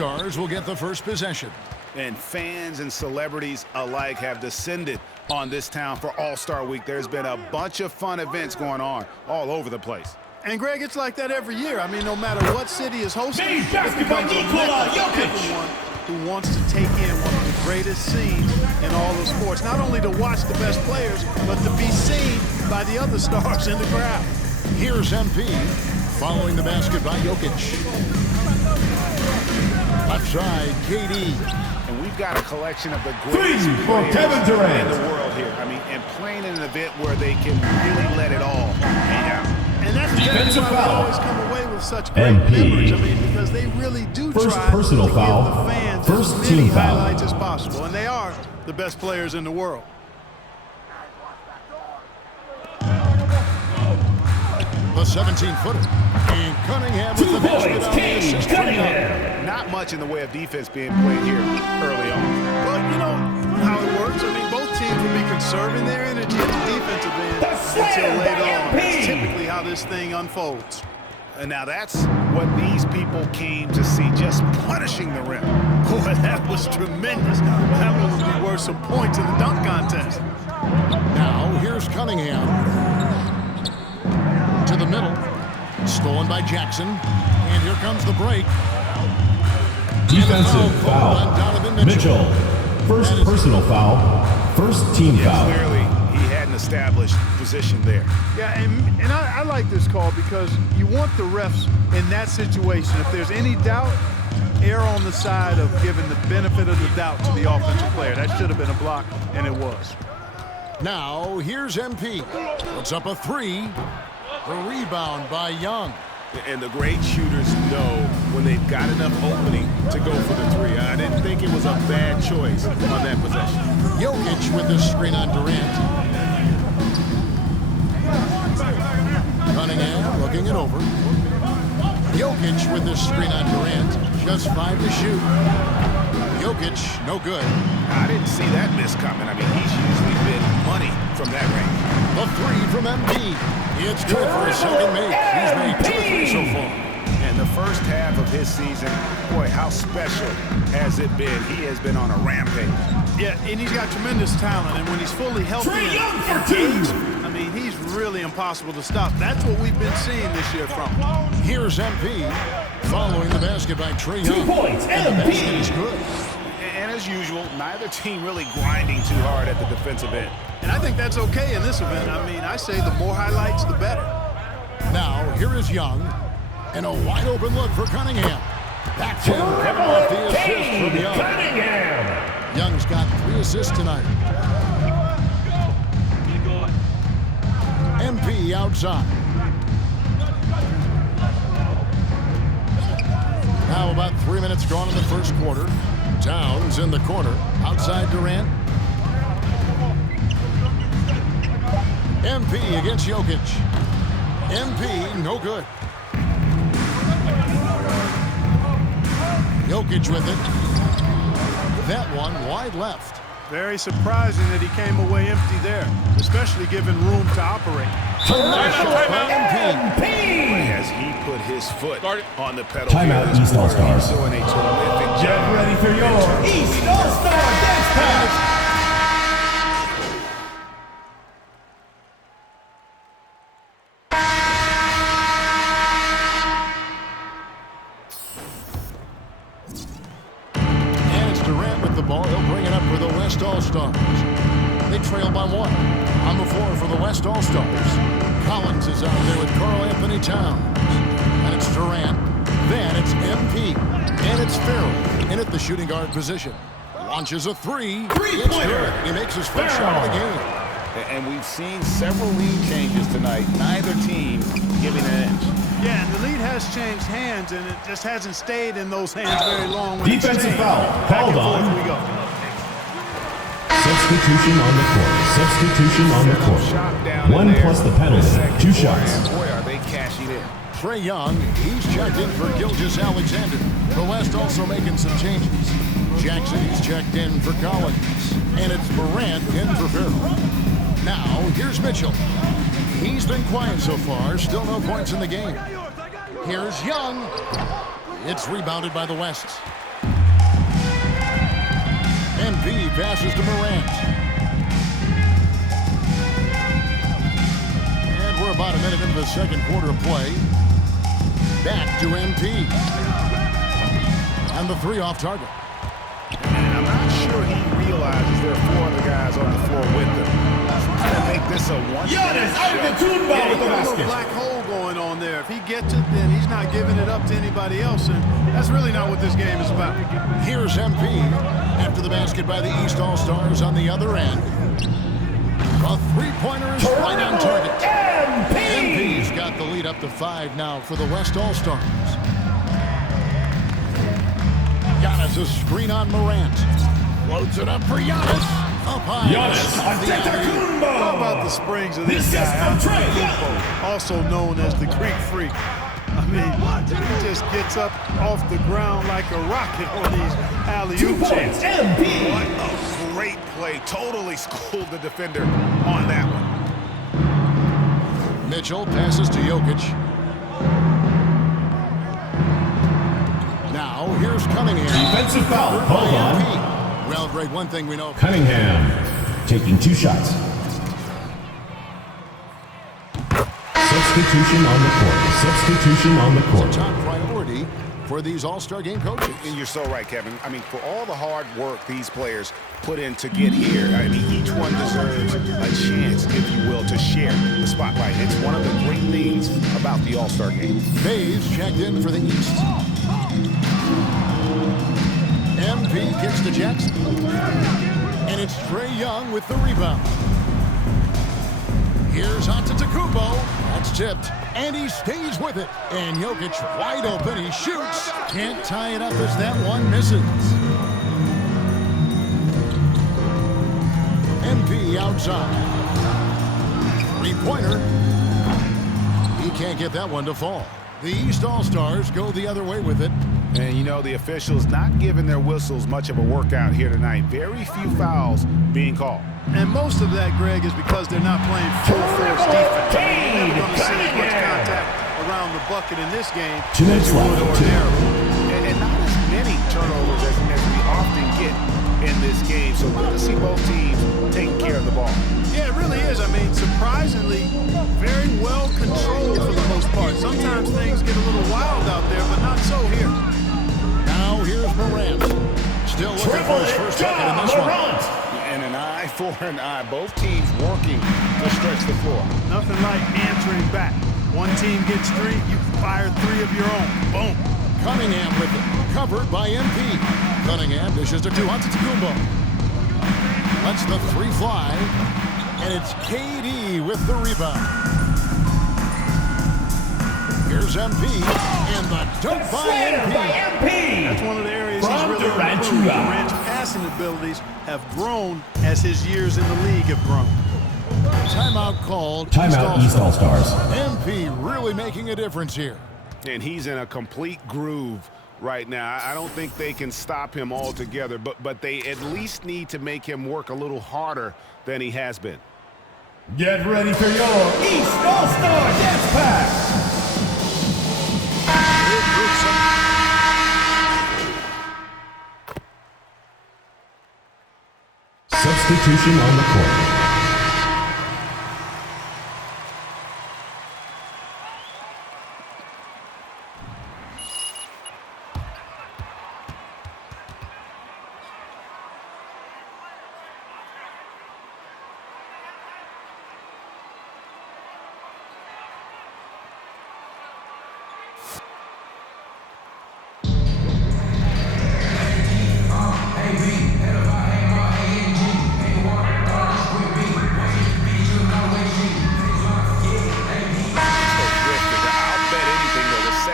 All-Stars will get the first possession. And fans and celebrities alike have descended on this town for All-Star Week. There's been a bunch of fun events going on all over the place. And, Greg, it's like that every year. I mean, no matter what city is hosting, it basketball, becomes a Nikola mecca for everyone who wants to take in one of the greatest scenes in all of sports. Not only to watch the best players, but to be seen by the other stars in the crowd. Here's MP following the basket by Jokic. Left side, KD. And we've got a collection of the greatest players in the world here. I mean, and playing in an event where they can really let it all hang out. And that's exactly why we always come away with such great memories. I mean, because they really do try to give the fans as many highlights as possible. And they are the best players in the world. The 17-footer. And Cunningham with the basket on the assist. Not much in the way of defense being played here early on. But you know how it works. I mean, both teams will be conserving their energy at the defensive end until later on. That's typically how this thing unfolds. And now that's what these people came to see, just punishing the rim. Boy, that was tremendous. That was worth some points in the dunk contest. Now, here's Cunningham. To the middle. Stolen by Jackson. And here comes the break. Defensive foul. Mitchell. First personal foul. First team foul. Clearly, he had an established position there. Yeah, and I like this call because you want the refs in that situation. If there's any doubt, err on the side of giving the benefit of the doubt to the offensive player. That should have been a block, and it was. Now, here's MP. Puts up a three. The rebound by Young. And the great shooters know when they've got enough opening to go for the three. I didn't think it was a bad choice on that possession. Jokic with the screen on Durant. Cunningham looking it over. Jokic with the screen on Durant. Just 5 to shoot. Jokic, no good. I didn't see that miss coming. I mean, he's usually been money from that range. The three from MP. It's good for his second make. He's made 2 of 3 so far. And the first half of his season, boy, how special has it been? He has been on a rampage. Yeah, and he's got tremendous talent. And when he's fully healthy and engaged, I mean, he's really impossible to stop. That's what we've been seeing this year from him. Here's MP following the basket by Trae Young. 2 points, and the basket is good. And as usual, neither team really grinding too hard at the defensive end. And I think that's okay in this event. I mean, I say the more highlights, the better. Now, here is Young. And a wide open look for Cunningham. Back to him, coming off the assist from Young. Cunningham. Young's got 3 assists tonight. MP outside. Now about 3 minutes gone in the first quarter. Towns in the corner. Outside Durant. MP against Jokic. MP, no good. Jokic with it. That one wide left. Very surprising that he came away empty there, especially given room to operate. MP. As he put his foot on the pedal. Timeout, East All-Stars. He's doing a terrific job. Get ready for your East All-Star dance pass. All-Stars. They trail by 1. On the floor for the West All-Stars. Collins is out there with Karl Anthony Towns. And it's Durant. Then it's MP. And it's Farrell in at the shooting guard position. Launches a 3. It's good. He makes his first shot of the game. And we've seen several lead changes tonight. Neither team giving an edge. Yeah, and the lead has changed hands, and it just hasn't stayed in those hands very long. Defensive foul. Called on. We go. Substitution on the court. Substitution on the court. 1 plus the penalty. 2 shots. Boy, are they cashing in. Trae Young, he's checked in for Gilgeous-Alexander. The West also making some changes. Jackson, he's checked in for Collins. And it's Morant in for Farrell. Now, here's Mitchell. He's been quiet so far. Still no points in the game. Here's Young. It's rebounded by the West. passes to Morant. And we're about a minute into the second quarter of play. Back to MP. And the three off target. And I'm not sure he realizes there are 4 other guys on the floor with him. Trying to make this a one-minute Giannis Antetokounmpo with the Got a little basket. black hole going on there. If he gets it, then he's not giving it up to anybody else, and that's really not what this game is about. Here's MP after the basket by the East All-Stars on the other end. A three-pointer is right on target. MP's got the lead up to 5 now for the West All-Stars. Giannis a screen on Morant. Floats it up for Giannis. Up high. Giannis Antetokounmpo. How about the springs of this This is guy? from Trey. Also known as the Greek Freak. I mean, he just gets up off the ground like a rocket on these 2 alley-oop points, jams. MP. What a great play. Totally schooled the defender on that one. Mitchell passes to Jokic. Now here's Cunningham. Defensive foul. By Hold on. MP. Well, Greg, one thing we know. Cunningham taking 2 shots. Substitution on the court. Substitution on the court. Top priority for these All-Star game coaches. And you're so right, Kevin. I mean, for all the hard work these players put in to get here, I mean, each one deserves a chance, if you will, to share the spotlight. It's one of the great things about the All-Star game. Bays checked in for the East. MP kicks to Jackson. And it's Trae Young with the rebound. Here's Antetokounmpo. That's tipped. And he stays with it. And Jokic wide open. He shoots. Can't tie it up as that one misses. MP outside. Three-pointer. He can't get that one to fall. The East All-Stars go the other way with it. And, you know, the officials not giving their whistles much of a workout here tonight. Very few fouls being called. And most of that, Greg, is because they're not playing full-force defense. You're never going to see as much contact around the bucket in this game 2 minutes as you would left. ordinarily. And not as many turnovers as we often get in this game. So good to see both teams taking care of the ball. Yeah, it really is. I mean, surprisingly, very well controlled for the most part. Sometimes things get a little wild out there, but not so here. Now here's Morant. Still looking for his first bucket in this one. And an eye for an eye. Both teams working to stretch the floor. Nothing like answering back. One team gets 3, you fire 3 of your own. Boom. Cunningham with it. Covered by MP. Cunningham dishes to Antetokounmpo. Lets the 3 fly. And it's KD with the rebound. Here's MP. And the dunk by MP. That's one of the areas From he's really Durant to improved. Rob. Durant's passing abilities have grown as his years in the league have grown. Timeout called. Timeout East All-Stars. MP really making a difference here. And he's in a complete groove right now. I don't think they can stop him altogether, but they at least need to make him work a little harder than he has been. Get ready for your East All-Star Dance Pack. Substitution on the court.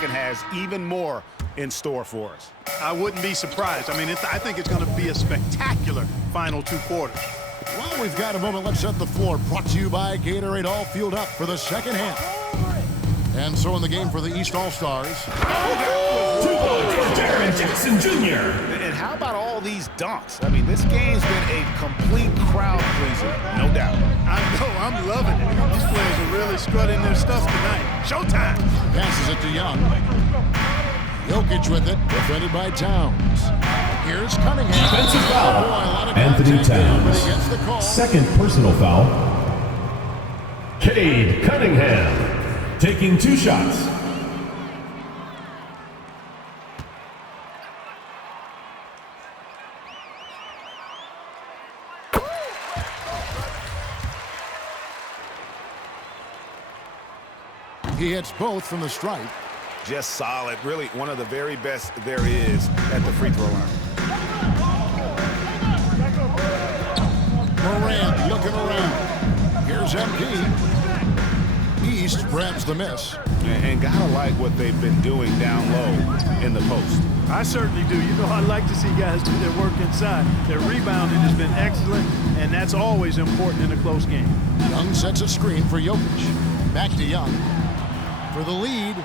Has even more in store for us. I wouldn't be surprised. I mean, I think it's going to be a spectacular final 2 quarters. Well, we've got a moment. Let's set the floor. Brought to you by Gatorade, all fueled up for the second half. And so in the game for the East All-Stars. 2 points for Jaren Jackson Jr. And how about all these dunks? I mean, this game's been a complete crowd pleaser, no doubt. I know, I'm loving it. These players are really strutting their stuff tonight. Showtime. Passes it to Young. Jokic with it, defended by Towns. Here's Cunningham. Defensive foul. Boy, a lot of Anthony contact there, but he Towns. gets the call. Second personal foul. Cade Cunningham taking 2 shots. He hits both from the stripe. Just solid. Really one of the very best there is at the free throw line. Morant looking around. Here's MP. East grabs the miss. And gotta like what they've been doing down low in the post. I certainly do. You know, I like to see guys do their work inside. Their rebounding has been excellent, and that's always important in a close game. Young sets a screen for Jokic. Back to Young for the lead.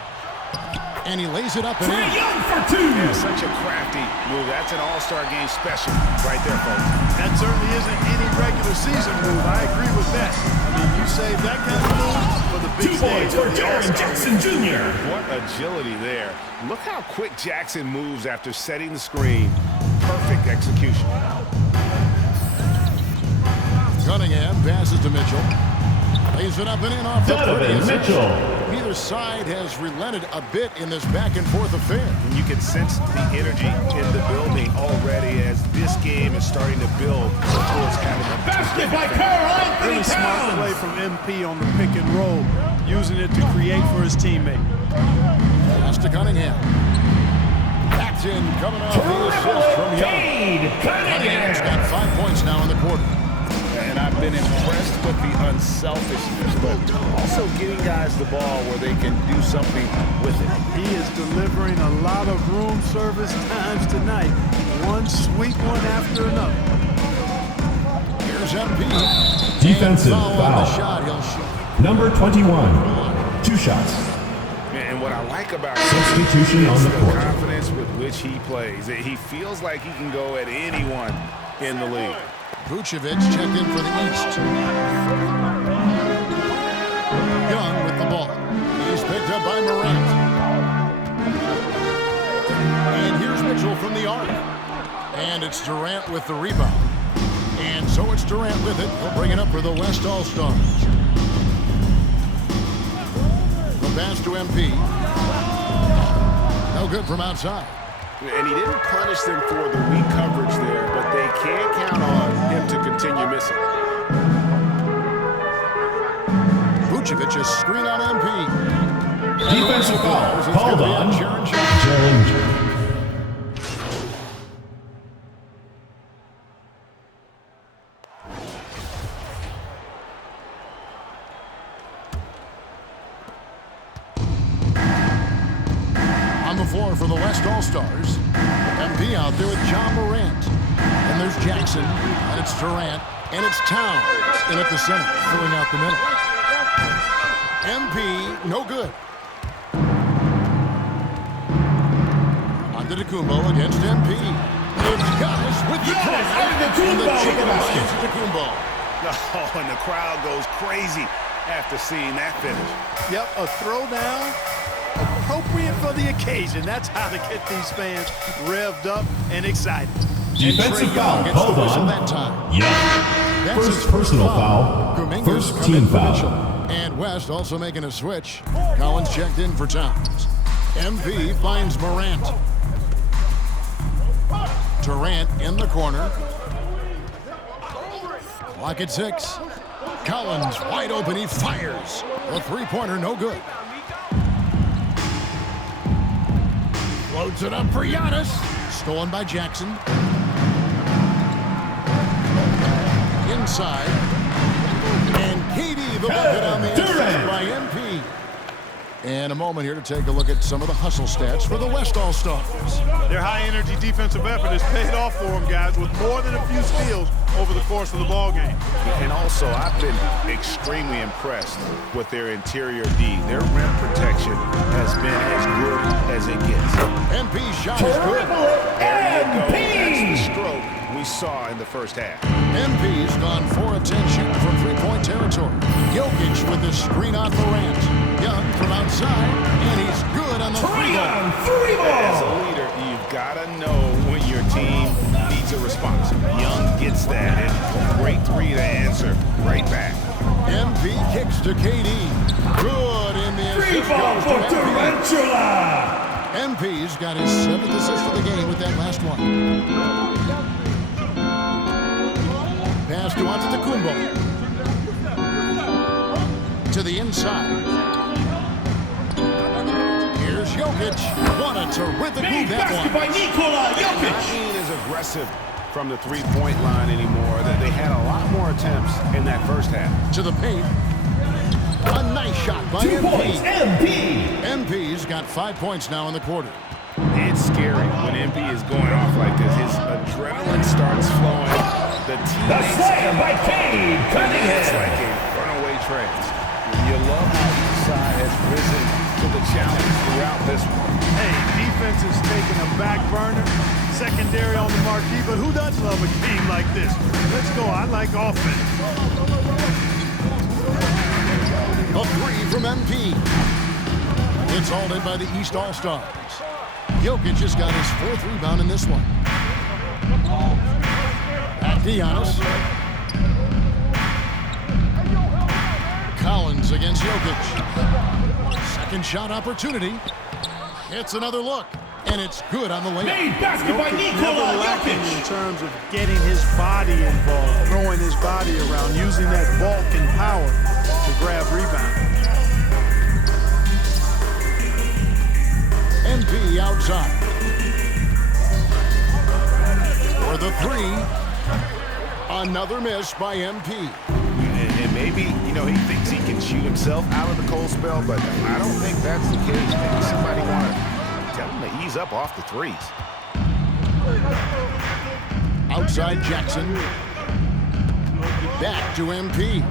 And he lays it up and in. Young for 2. Yeah, such a crafty move. That's an all-star game special right there, folks. That certainly isn't any regular season move. I agree with that. I mean, you save that kind of move for the big 2 stage points of for the Jaren All-Star Jackson game. Jr. What agility there. Look how quick Jackson moves after setting the screen. Perfect execution. Cunningham passes to Mitchell. Lays it up and in off the Donovan three. Mitchell. Neither side has relented a bit in this back-and-forth affair. And you can sense the energy in the building already as this game is starting to build towards having a Basket by Karl Anthony Really smart play Towns. from MP on the pick and roll, using it to create for his teammate. Pass to Cunningham. Backed in, coming off the assist from Young. Cade Cunningham's Cunningham. got 5 points now in the quarter. And I've been impressed with the unselfishness, but also getting guys the ball where they can do something with it. He is delivering a lot of room service times tonight. One sweet one after another. Here's MP. Defensive And foul on the foul. shot. He'll shoot. Number 21. 2 shots. And what I like about him Substitution on is the the court. confidence with which he plays. He feels like he can go at anyone in the league. Vucevic checked in for the East. Young with the ball. He's picked up by Morant. And here's Mitchell from the arc. And it's Durant with the rebound. And so it's Durant with it. He'll bring it up for the West All-Stars. The pass to MP. No good from outside. And he didn't punish them for the weak coverage there, but they can count on him to continue missing. Vucevic is screen on MP. Defensive foul It's called gonna be on Jaren Jackson. Jaren Jackson. On the floor for the West All-Stars. MP out there with John Morant. And there's Jackson, and it's Durant, and it's Towns in at the center, filling out the middle. MP, no good. Antetokounmpo against MP. It's Giannis with the Giannis try. And the Antetokounmpo with the basket. Antetokounmpo. Oh, and the crowd goes crazy after seeing that finish. Yep, a throwdown appropriate for the occasion. That's how to get these fans revved up and excited. Defensive foul Gets the called whistle on. that time. Young. That's his First personal foul. Kuminga's First come team in for foul. Mitchell. And West also making a switch. Collins checked in for Towns. MP finds Morant. Durant in the corner. Clock at 6. Collins wide open. He fires. The three-pointer no good. Loads it up for Giannis. Stolen by Jackson. Inside. And KD the bucket on the inside by MP. And a moment here to take a look at some of the hustle stats for the West All-Stars. Their high-energy defensive effort has paid off for them, guys, with more than a few steals over the course of the ball game. And also, I've been extremely impressed with their interior D. Their rim protection has been as good as it gets. MP's shot is good. There you go. That's the stroke we saw in the first half. MP's gone 4 of 10 shooting from three-point territory. Jokic with the screen on Morant. Young from outside, and he's good on the three ball. As a leader, you've got to know when your team free to answer right back. MP kicks to KD. Good in the assist. Rebound for goes to MP. Tarantula. MP's got his 7th assist of the game with that last one. Pass to Antetokounmpo. To the inside. Here's Jokic. What a terrific Made move that basket one. by Nikola Jokic. Not being as aggressive from the three-point line anymore. They had a lot more attempts in that first half. To the paint. A nice shot by 2 points, MP. MP. MP's got 5 points now in the quarter. It's scary when MP is going off like this. His adrenaline starts flowing. The The teammates slam by Cade It's Cunningham. like a runaway trance. You love how each side has risen to the challenge throughout this one. Hey, defense is taking a back burner, secondary on the marquee, but who doesn't love a game like this? Let's go. I like offense. A 3 from MP. It's hauled in by the East All-Stars. Jokic just got his 4th rebound in this one. At Giannis. Collins against Jokic. Second shot opportunity. It's another look, and it's good on the layup. Made basket by Jokic Nikola never lacking in Jokic. terms of getting his body involved, throwing his body around, using that bulk and power to grab rebounds. MP outside. For the 3. Another miss by MP. And maybe, he thinks he can shoot himself out of the cold spell, but I don't think that's the case. Maybe somebody want to tell him to ease up off the threes. Outside Jackson. Back to MP.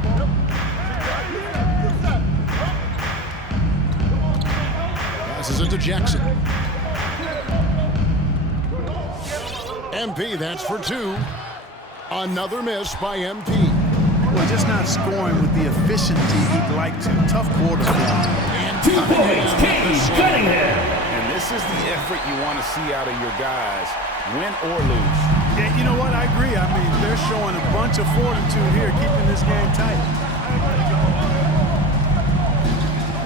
Passes it to Jackson. MP, that's for 2. Another miss by MP. Well, just not scoring with the efficiency he'd like to. Tough quarter. And 2 points, Cunningham with the Cade save. Cunningham. And this is the effort you want to see out of your guys, win or lose. Yeah, you know what? I agree. I mean, they're showing a bunch of fortitude here, keeping this game tight.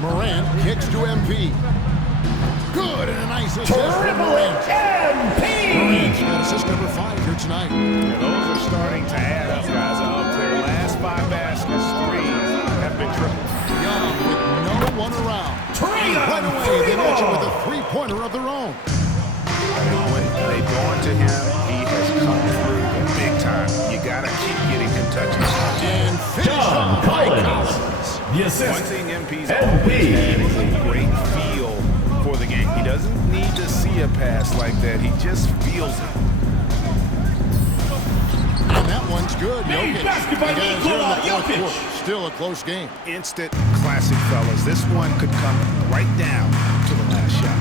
Morant kicks to MP. Good and a nice assist from Triple Morant. MP. Morant's got assist number 5 here tonight. And those are starting to add up, guys. Of their last 5 baskets, 3 have been tripled. Young with no one around. Right away, they match it with a 3-pointer of their own. When they go into him, he has come through big time. You got to keep getting him touches. And finished John off by Collins. Collins. The One assist. thing MP's MP. always had is a great feel for the game. He doesn't need to see a pass like that. He just feels it. And that one's good. Made Jokic. basket by The guys Nikola here in the fourth Jokic. quarter. Still a close game. Instant classic, fellas. This one could come right down to the last shot.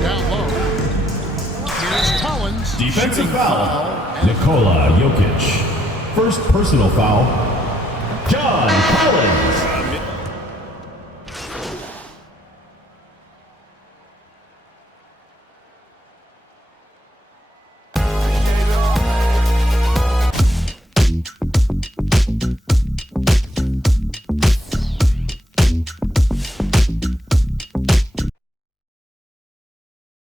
Down low. Here's Collins. Defensive shooting foul. And Nikola Jokic. First personal foul. John Collins.